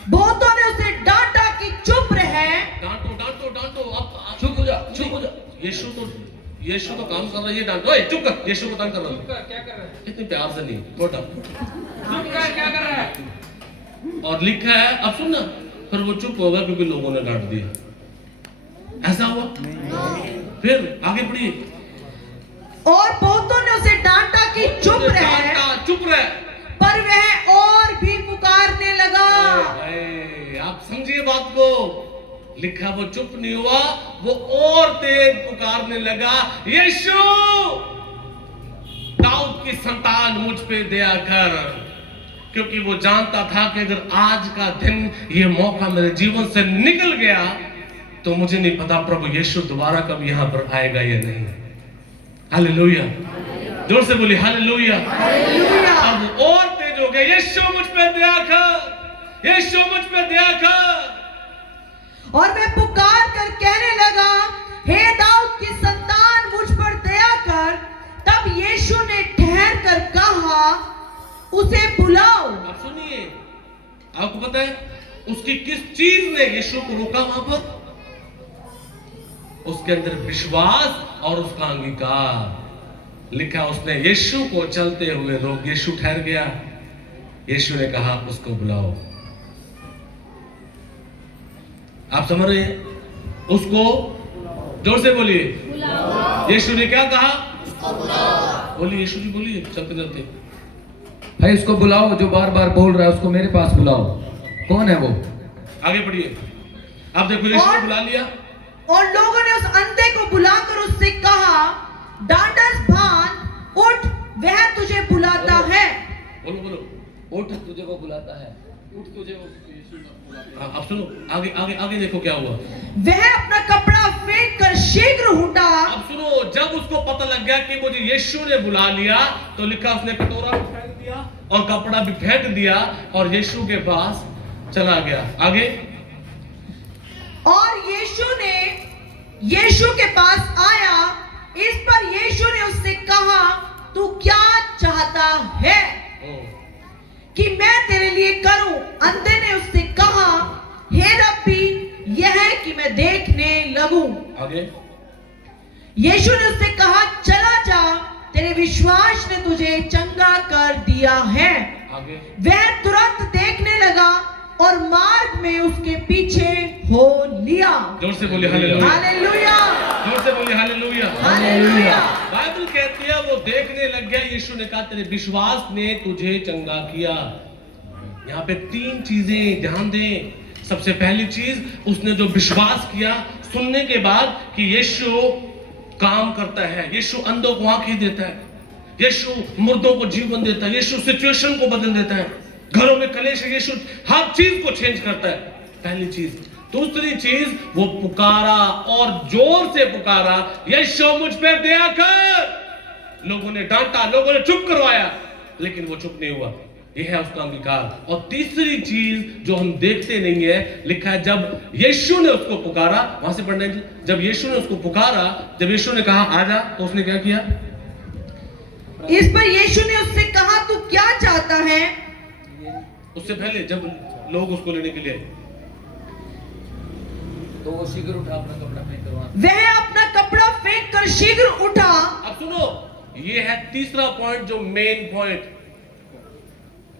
बहुतों ने उसे डांटा कि चुप रहे। डांटो डांटो डांटो, अब चुप हो जा, चुप हो जा। यीशु तो काम कर रहा है, ये डांटो, चुप कर। यीशु को तंग कर रहा है, क्या कर रहा है? इतने प्यार से नहीं, थोड़ा क्या कर रहा है? और लिखा है, अब सुनना, फिर वो चुप होगा क्योंकि लोगों ने डांट दिया। ऐसा हुआ? फिर आगे बढ़िए। और बहुतों ने उसे डांटा कि चुप रहे, चुप रहे, पर वह और भी पुकारने लगा। आप समझिए बात को। लिखा वो चुप नहीं हुआ, वो और तेज पुकारने लगा, यीशु दाऊद की संतान मुझ पे दया कर। क्योंकि वो जानता था कि अगर आज का दिन, ये मौका मेरे जीवन से निकल गया, तो मुझे नहीं पता प्रभु यीशु दोबारा कभी यहां पर आएगा या नहीं। हालेलुया, जोर से बोलिए हालेलुया। अब और तेज हो गया, यीशु मुझ पे दया कर, यीशु मुझ पे दया कर। और मैं पुकार कर कहने लगा, हे दाऊद की संतान मुझ पर दया कर। तब यीशु ने ठहर कर कहा, उसे बुलाओ। अब सुनिए, आपको पता है उसकी किस चीज ने यीशु को रोका वहां पर? उसके अंदर विश्वास और उसका अंगीकार। लिखा, उसने यीशु को चलते हुए रोक, यीशु ठहर गया। यीशु ने कहा उसको बुलाओ। आप समझ रहे हैं? उसको जोर से बोलिए, यीशु ने क्या कहा? बोलिए यीशु जी, बोलिए चलते चलते। भाई उसको बुलाओ, जो बार बार बोल रहा है उसको मेरे पास बुलाओ। कौन है वो? आगे बढ़िए। अब देखो यीशु ने बुला लिया। और लोगों ने उस अंधे को बुलाकर उससे कहा, ढांढस बांध, उठ, वह तुझे बुलाता है। बोलो बोलो। उठ तुझे वो बुलाता है, उठ तुझे वो हाँ, अब सुनो, आगे आगे आगे देखो क्या हुआ। वह अपना कपड़ा फेंक कर शीघ्र उठा। अब सुनो, जब उसको पता लग गया कि मुझे यीशु ने बुला लिया, तो लिखा उसने कटोरा भी फेंक दिया और कपड़ा भी फेंक दिया और यीशु के पास चला गया। आगे, और यीशु के पास आया। इस पर यीशु ने उससे कहा, तू क्या चाहता है कि मैं तेरे लिए करूं? अंधे ने उससे कहा, हे रब्बी, यह है कि मैं देखने लगूं। आगे, यीशु ने उससे कहा, चला जा, तेरे विश्वास ने तुझे चंगा कर दिया है। आगे, वह तुरंत देखने लगा और मार्ग में उसके पीछे हो लिया। जोर से बोलिए हालेलुया, हालेलुया, जोर से बोलिए हालेलुया। हालेलुया। बाइबल कहती है वो देखने लग गया। यीशु ने कहा, तेरे विश्वास ने तुझे चंगा किया। यहाँ पे 3 चीजें ध्यान दें। सबसे पहली चीज, उसने जो विश्वास किया सुनने के बाद कि यीशु काम करता है, यीशु अंधों को आंखें देता है, यीशु मुर्दों को जीवन देता है, यीशु सिचुएशन को बदल देता है, घरों में कलेश है, यीशु हर चीज को चेंज करता है। पहली चीज। दूसरी चीज, वो पुकारा और जोर से पुकारा, यीशु मुझ पे दया कर। लोगों ने डांटा, लोगों ने चुप करवाया, लेकिन वो चुप नहीं हुआ। यह है उसका अंगीकार। और तीसरी चीज जो हम देखते नहीं है, लिखा है जब यीशु ने उसको पुकारा, वहां से पढ़ना है, जब यीशु ने उसको पुकारा, जब यीशु ने कहा आजा, तो उसने क्या किया? इस पर यीशु ने उससे कहा, तू क्या चाहता है? उससे पहले जब लोग उसको लेने के लिए, तो वो शीघ्र उठा, अपना कपड़ा फेंक कर वहां। वह अपना कपड़ा फेंक कर शीघ्र उठा। अब सुनो, ये है तीसरा पॉइंट, जो मेन पॉइंट।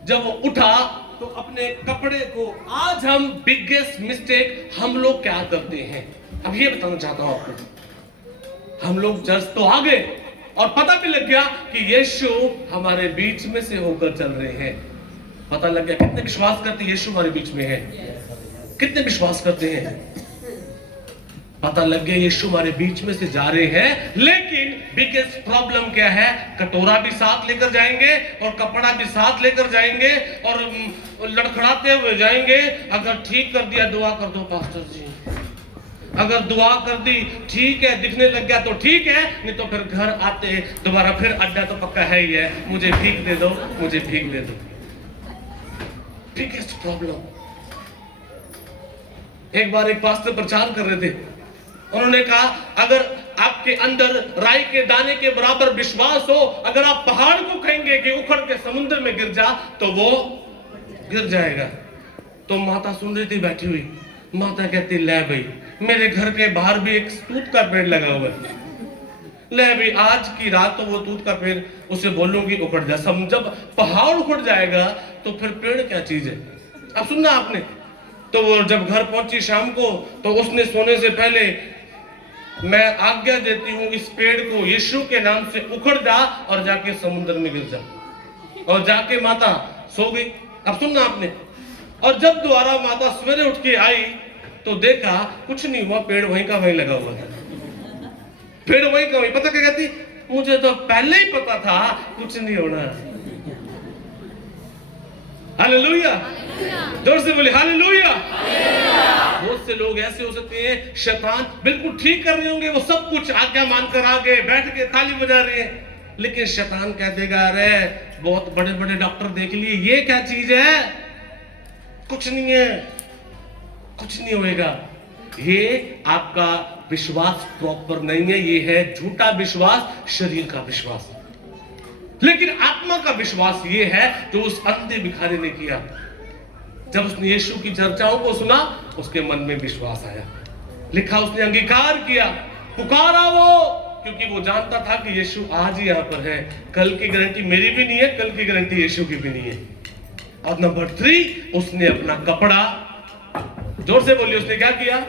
जब वो उठा तो अपने कपड़े को, आज हम बिगेस्ट मिस्टेक हम लोग क्या करते हैं, अब ये बताना चाहता हूं आपको। हम लोग चर्च तो आ गए और पता भी लग गया कि यीशु हमारे बीच में से होकर चल रहे हैं। पता लग गया, कितने विश्वास करते हैं यीशु हमारे बीच में है? कितने विश्वास करते हैं? पता लग गया यीशु हमारे बीच में से जा रहे हैं, लेकिन बिगेस्ट प्रॉब्लम क्या है? कटोरा भी साथ लेकर जाएंगे और कपड़ा भी साथ लेकर जाएंगे और लड़खड़ाते हुए जाएंगे। अगर ठीक कर दिया, दुआ कर दो पास्टर जी। अगर दुआ कर दी, ठीक है, दिखने लग गया तो ठीक है, नहीं तो फिर घर आते दोबारा फिर अड्डा तो पक्का है ही है, मुझे भीख दे दो, मुझे भीख दे दो। Biggest problem. एक बार एक पास्टर प्रचार कर रहे थे, उन्होंने कहा, अगर आपके अंदर राई के दाने के बराबर विश्वास हो, अगर आप पहाड़ को कहेंगे कि उखड़ के समुद्र में गिर जा, तो वो गिर जाएगा। तो माता सुन रही थी बैठी हुई। माता कहती, ले भाई, मेरे घर के बाहर भी एक तूत का पेड़ लगा हुआ है, ले भाई, आज की रात तो वो तूत का पेड़, उसे बोलूंगी उखड़ जा। जब पहाड़ उखड़ जाएगा तो फिर पेड़ क्या चीज है? अब सुनना आपने। तो वो जब घर पहुंची शाम को, तो उसने सोने से पहले, मैं आज्ञा देती हूं इस पेड़ को यीशु के नाम से उखड़ जा और जाके समुद्र में गिर जा। और जाके माता सो गई। अब सुनना आपने। और जब दोबारा माता सवेरे उठ के आई तो देखा कुछ नहीं हुआ, पेड़ वहीं का वहीं लगा हुआ था। पेड़ वहीं का वहीं। पता क्या कहती? मुझे तो पहले ही पता था कुछ नहीं होना। हालेलुया, जोर से बोले हालेलुया। बहुत से लोग ऐसे हो सकते हैं, शैतान बिल्कुल ठीक कर रहे होंगे, वो सब कुछ आज्ञा मानकर आगे बैठ के ताली बजा रहे हैं, लेकिन शैतान कह देगा, अरे बहुत बड़े बड़े डॉक्टर देख लिए, ये क्या चीज है? कुछ नहीं है, कुछ नहीं होएगा। ये आपका विश्वास प्रॉपर नहीं है, ये है झूठा विश्वास, शरीर का विश्वास। लेकिन आत्मा का विश्वास ये है जो उस अंधे भिखारी ने किया। जब उसने यीशु की चर्चाओं को सुना, उसके मन में विश्वास आया। लिखा, उसने अंगीकार किया, पुकारा वो, क्योंकि वो जानता था कि यीशु आज ही यहाँ पर है। कल की गारंटी मेरी भी नहीं है, कल की गारंटी यीशु की भी नहीं है। और नंबर 3, उसने अपना कपड़ा, जोर से बोलिए, उसने क्या किया?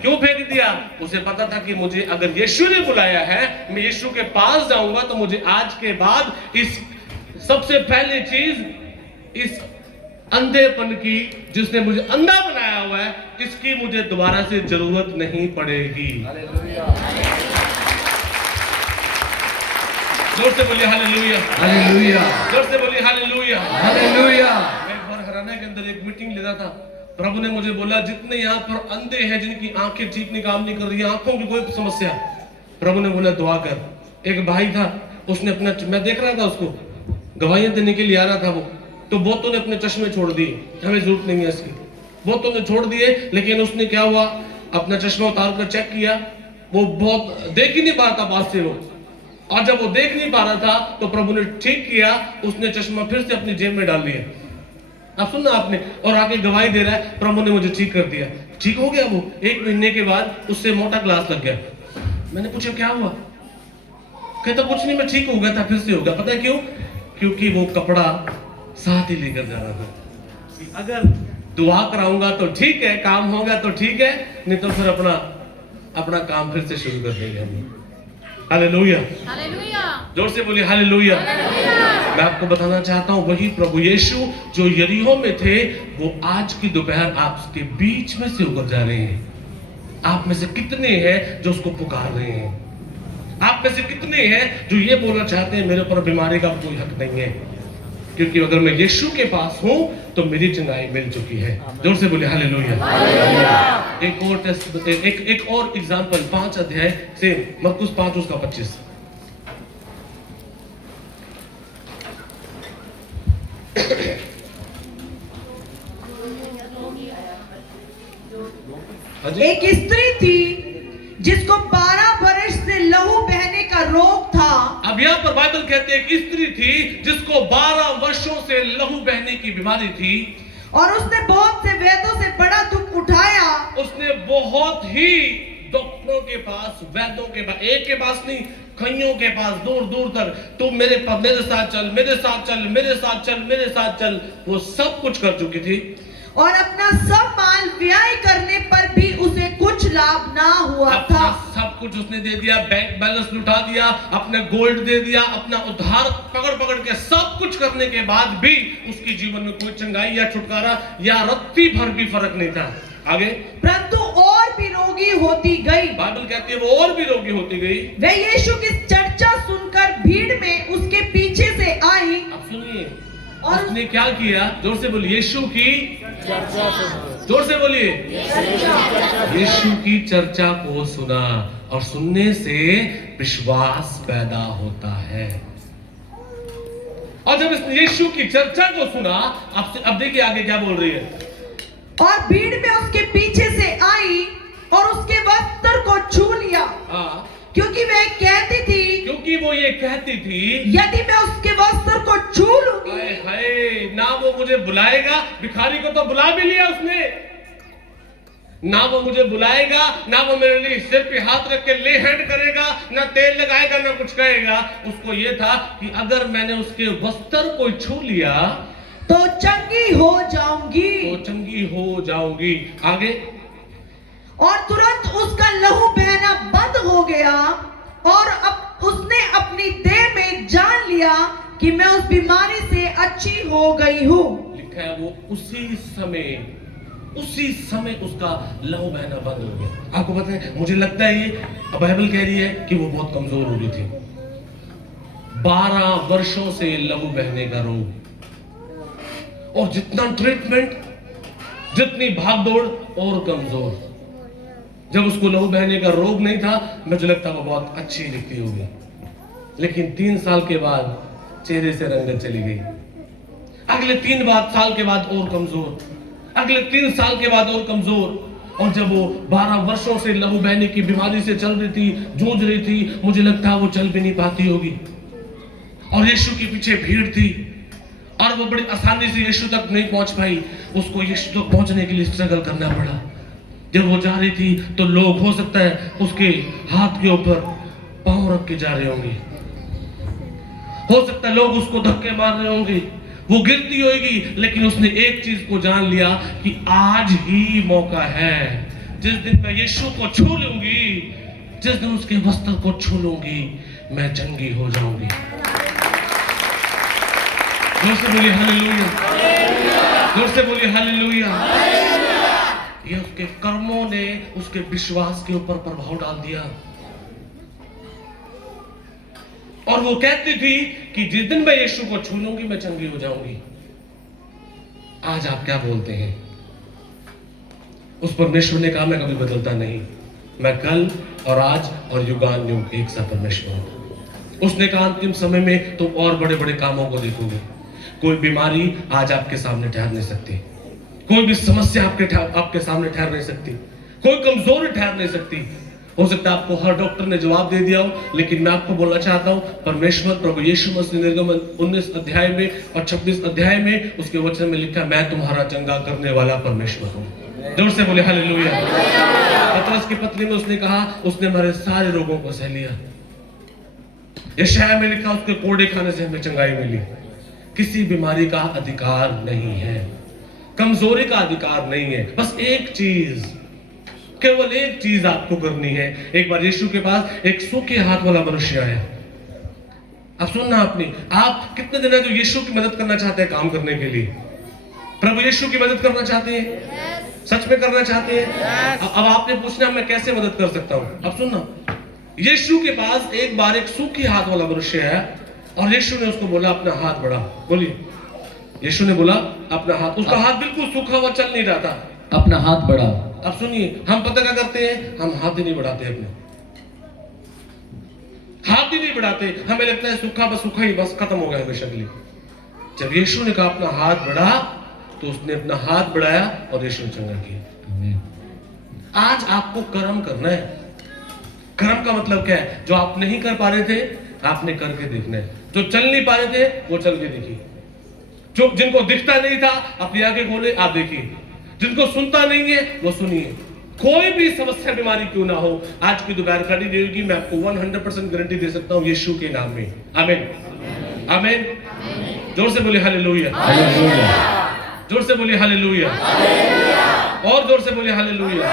क्यों फेंक दिया? उसे पता था कि मुझे अगर यीशु ने बुलाया है, मैं यीशु के पास जाऊंगा, तो मुझे आज के बाद इस सबसे पहली चीज, इस अंधेपन की, जिसने मुझे अंधा बनाया हुआ है, इसकी मुझे दोबारा से जरूरत नहीं पड़ेगी। जोर से बोलिए हालेलुया, हालेलुया, जोर से बोलिए हालेलुया। हालेलुया। मैं एक बार घराना के अंदर एक मीटिंग ले रहा था, प्रभु ने मुझे बोला जितने यहाँ पर अंधे हैं जिनकी आंखें ठीक नहीं काम नहीं कर रही, आंखों की कोई समस्या, प्रभु ने बोला दुआ कर। एक भाई था, उसने अपना, मैं देख रहा था उसको, गवाहियां देने के लिए आ रहा था वो, तो बहुतों ने अपने चश्मे छोड़ दिए, हमें जरूरत नहीं है इसकी, बहुतों ने छोड़ दिए, लेकिन उसने क्या हुआ, अपना चश्मा उतार कर चेक किया, वो बहुत देख ही नहीं पा रहा था पास से वो, और जब वो देख नहीं पा रहा था तो प्रभु ने ठीक किया, उसने चश्मा फिर से अपनी जेब में डाल लिया। आप सुनना आपने, और आगे गवाही दे रहा है, प्रभु ने मुझे ठीक कर दिया, ठीक हो गया वो। 1 महीने के बाद उससे मोटा ग्लास लग गया। मैंने पूछा क्या हुआ, कहता कुछ नहीं, मैं ठीक हो गया था, फिर से हो गया। पता है क्यों? क्योंकि वो कपड़ा साथ ही लेकर जा रहा था। अगर दुआ कराऊंगा तो ठीक है, काम होगा तो ठीक है, नहीं तो फिर अपना काम फिर से शुरू कर देंगे हम। हालेलुया, हालेलुया, जोर से बोलिए हालेलुया। मैं आपको बताना चाहता हूं, वही प्रभु यीशु जो यरीहो में थे, वो आज की दोपहर आपके बीच में से होकर जा रहे हैं। आप में से कितने हैं जो उसको पुकार रहे हैं? आप में से कितने हैं जो ये बोलना चाहते हैं मेरे ऊपर बीमारी का कोई हक नहीं है, क्योंकि अगर मैं यीशु के पास हूं तो मेरी चंगाई मिल चुकी है। जोर से बोले हालेलुया। एक और एग्जांपल 5 अध्याय से, मरकुस 5 उसका 25। एक स्त्री थी जिसको 12 वर्ष से लहू बहने का रोग था। अब यहाँ पर बाइबल कहते हैं एक स्त्री थी जिसको 12 वर्षों से लहू बहने की बीमारी थी, और उसने बहुत से वैद्यों से बड़ा दुख उठाया। उसने बहुत ही डॉक्टरों के पास, वैद्यों के पास, एक के पास नहीं, कईयों के पास, दूर दूर तक, तू मेरे साथ चल, मेरे साथ चल, मेरे साथ चल, मेरे साथ चल, वो सब कुछ कर चुकी थी। और अपना सब माल व्यय करने पर भी उसे कुछ लाभ ना हुआ था। सब कुछ उसने दे दिया, बैंक बैलेंस लुटा दिया, अपने गोल्ड दे दिया, अपना उधार पकड़ पकड़ के सब कुछ करने के बाद भी उसके जीवन में कोई चंगाई या छुटकारा या रत्ती भर भी फर्क नहीं था। आगे, परंतु और भी रोगी होती गई। बाइबल कहती है वो और भी रोगी होती गई। वे यीशु की चर्चा सुनकर भीड़ में उसके पीछे से आई। अब सुनिए, और उसने क्या किया? जोर से बोलिए, यीशु की चर्चा। जोर से बोलिए, यीशु की चर्चा को सुना, और सुनने से विश्वास पैदा होता है। और जब इसने यीशु की चर्चा को सुना, अब देखिए आगे क्या बोल रही है। और भीड़ में उसके पीछे से आई और उसके वस्त्र को छू लिया। क्योंकि वह कहती थी, क्योंकि वो ये कहती थी, यदि मैं उसके वस्त्र को छू लूंगी, हाय, ना वो मुझे बुलाएगा, भिखारी को तो बुला भी लिया उसने, ना वो मुझे बुलाएगा, ना वो मेरे लिए सिर पे हाथ रख के ले हैंड करेगा, ना तेल लगाएगा, ना कुछ कहेगा। उसको ये था कि अगर मैंने उसके वस्त्र को छू लिया तो चंगी हो जाऊंगी, तो चंगी हो जाऊंगी। आगे, और तुरंत उसका लहू बहना बंद हो गया, और अब उसने अपनी देह में जान लिया कि मैं उस बीमारी से अच्छी हो गई हूँ। लिखा है वो उसी समय उसका लहू बहना बंद हो गया। आपको पता है, मुझे लगता है ये बाइबल कह रही है कि वो बहुत कमजोर हो गई थी। 12 वर्षों से लहू बहने का रोग, और जितना ट्रीटमेंट, जितनी भागदौड़, और कमजोर। जब उसको लहू बहने का रोग नहीं था, मुझे लगता वो बहुत अच्छी दिखती होगी, लेकिन 3 साल के बाद चेहरे से रंगत चली गई। अगले 3 साल के बाद और कमजोर, अगले 3 साल के बाद और कमजोर। और जब वो 12 वर्षों से लहू बहने की बीमारी से चल रही थी, जूझ रही थी, मुझे लगता है वो चल भी नहीं पाती होगी, और यीशु के पीछे भीड़ थी, और वो बड़ी आसानी से यीशु तक नहीं पहुंच पाई। उसको यीशु तक पहुंचने के लिए स्ट्रगल करना पड़ा। जब वो जा रही थी तो लोग, हो सकता है उसके हाथ के ऊपर पांव रख के जा रहे होंगे, हो सकता है लोग उसको धक्के मार रहे होंगे, वो गिरती होगी, लेकिन उसने एक चीज को जान लिया कि आज ही मौका है। जिस दिन मैं यीशु को छू लूंगी, जिस दिन उसके वस्त्र को छू लूंगी, मैं चंगी हो जाऊंगी। जोर से बोलिए हालेलुया, जोर से बोलिए हालेलुया। ये उसके कर्मों ने उसके विश्वास के ऊपर प्रभाव डाल दिया। और वो कहती थी कि जिस दिन मैं यीशु को छू लूंगी मैं चंगी हो जाऊंगी। आज आप क्या बोलते हैं? उस परमेश्वर ने कहा मैं कभी बदलता नहीं, मैं कल और आज और युगान युग एक सा परमेश्वर हूं। उसने कहा अंतिम समय में तुम और बड़े बड़े कामों को देखोगे। कोई बीमारी आज आपके सामने ठहर नहीं सकती, कोई भी समस्या आपके सामने ठहर नहीं सकती, कोई कमजोरी ठहर नहीं सकती। हो सकता है आपको हर डॉक्टर ने जवाब दे दिया हो, लेकिन मैं आपको बोलना चाहता हूं परमेश्वर प्रभु यीशु मसीह निर्गमन 19 अध्याय में और 26 अध्याय में उसके वचन में लिखा, मैं तुम्हारा चंगा करने वाला परमेश्वर हूं। जोर से बोले हालेलुया। पतरस की पत्री में उसने कहा उसने हमारे सारे रोगों को सह लिया। यशायाह में लिखा उसके कोड़े खाने से हमें चंगाई मिली। किसी बीमारी का अधिकार नहीं है, कमजोरी का अधिकार नहीं है। बस एक चीज, केवल एक चीज आपको करनी है। एक बार यीशु के पास एक सूखे हाथ वाला मनुष्य आया। अब सुनना आपने, आप कितने दिन है जो यीशु की मदद करना चाहते हैं काम करने के लिए? प्रभु यीशु की मदद करना चाहते हैं? सच में करना चाहते हैं? अब आपने पूछना मैं कैसे मदद कर सकता हूं? अब सुनना, यीशु के पास एक बार एक सूखे हाथ वाला मनुष्य है और यीशु ने उसको बोला अपना हाथ बढ़ा। बोलिए, यीशु ने बोला अपना हाथ। उसका हाथ बिल्कुल सूखा हुआ, चल नहीं रहा था। अपना हाथ बढ़ा। अब सुनिए, हम पता क्या करते हैं? हम हाथ ही नहीं बढ़ाते, अपने हाथ ही नहीं बढ़ाते। हमें लगता है सूखा बस सूखा ही, बस खत्म हो गया हमेशा के लिए। जब यीशु ने कहा अपना हाथ बढ़ा तो उसने अपना हाथ बढ़ाया और यीशु ने चंगा किया। आज आपको कर्म करना है। कर्म का मतलब क्या है? जो आप नहीं कर पा रहे थे आपने करके देखना है। जो चल नहीं पा रहे थे वो चल के देखिए। जो जिनको दिखता नहीं था अपनी आंखें खोले, आप देखिए। जिनको सुनता नहीं है वो सुनिए। कोई भी समस्या बीमारी क्यों ना हो, आज की दोपहर खड़ी रहेगी, मैं आपको 100% गारंटी दे सकता हूं यीशु के नाम में। आमीन, आमीन। जोर से बोलिए हालेलुया, जोर से बोलिए हालेलुया, और जोर से बोलिए हालेलुया।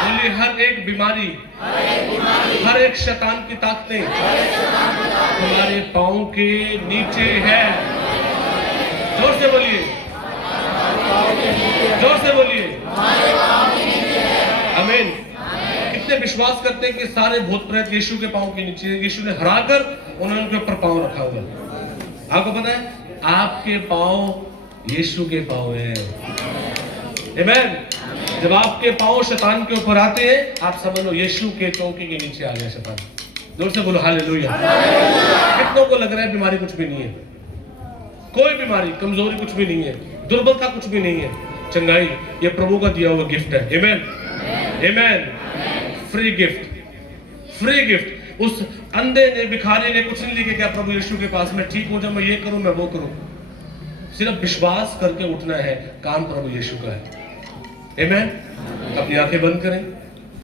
बोलिए हर एक बीमारी, हर एक शैतान की ताकतें हमारे पांव के नीचे है। जोर से बोलिए, जोर से बोलिए आमीन। कितने विश्वास करते हैं कि सारे भूत प्रेत यीशु के पांव के नीचे है? यीशु ने हराकर उन्होंने उनके ऊपर पांव रखा हुआ है। आपको पता है आपके पांव यीशु के पांव हैं। आमीन। जब आपके पांव शैतान के ऊपर आते हैं आप समझ लो यीशु के चौके के नीचे आ गया शैतान। जोर से बोलो हालेलुया। कितनों को लग रहा है बीमारी कुछ भी नहीं है? कोई बीमारी, कमजोरी कुछ भी नहीं है, दुर्बलता कुछ भी नहीं है। चंगाई ये प्रभु का दिया हुआ गिफ्ट है। आमीन, आमीन। Free gift, free gift. उस अंधे ने, भिखारी ने कुछ नहीं लेके क्या प्रभु यीशु के पास में ठीक हो जाए, मैं ये करूं मैं वो करूं। सिर्फ विश्वास करके उठना है। काम प्रभु यीशु का है। आमीन। अपनी आंखें बंद करें।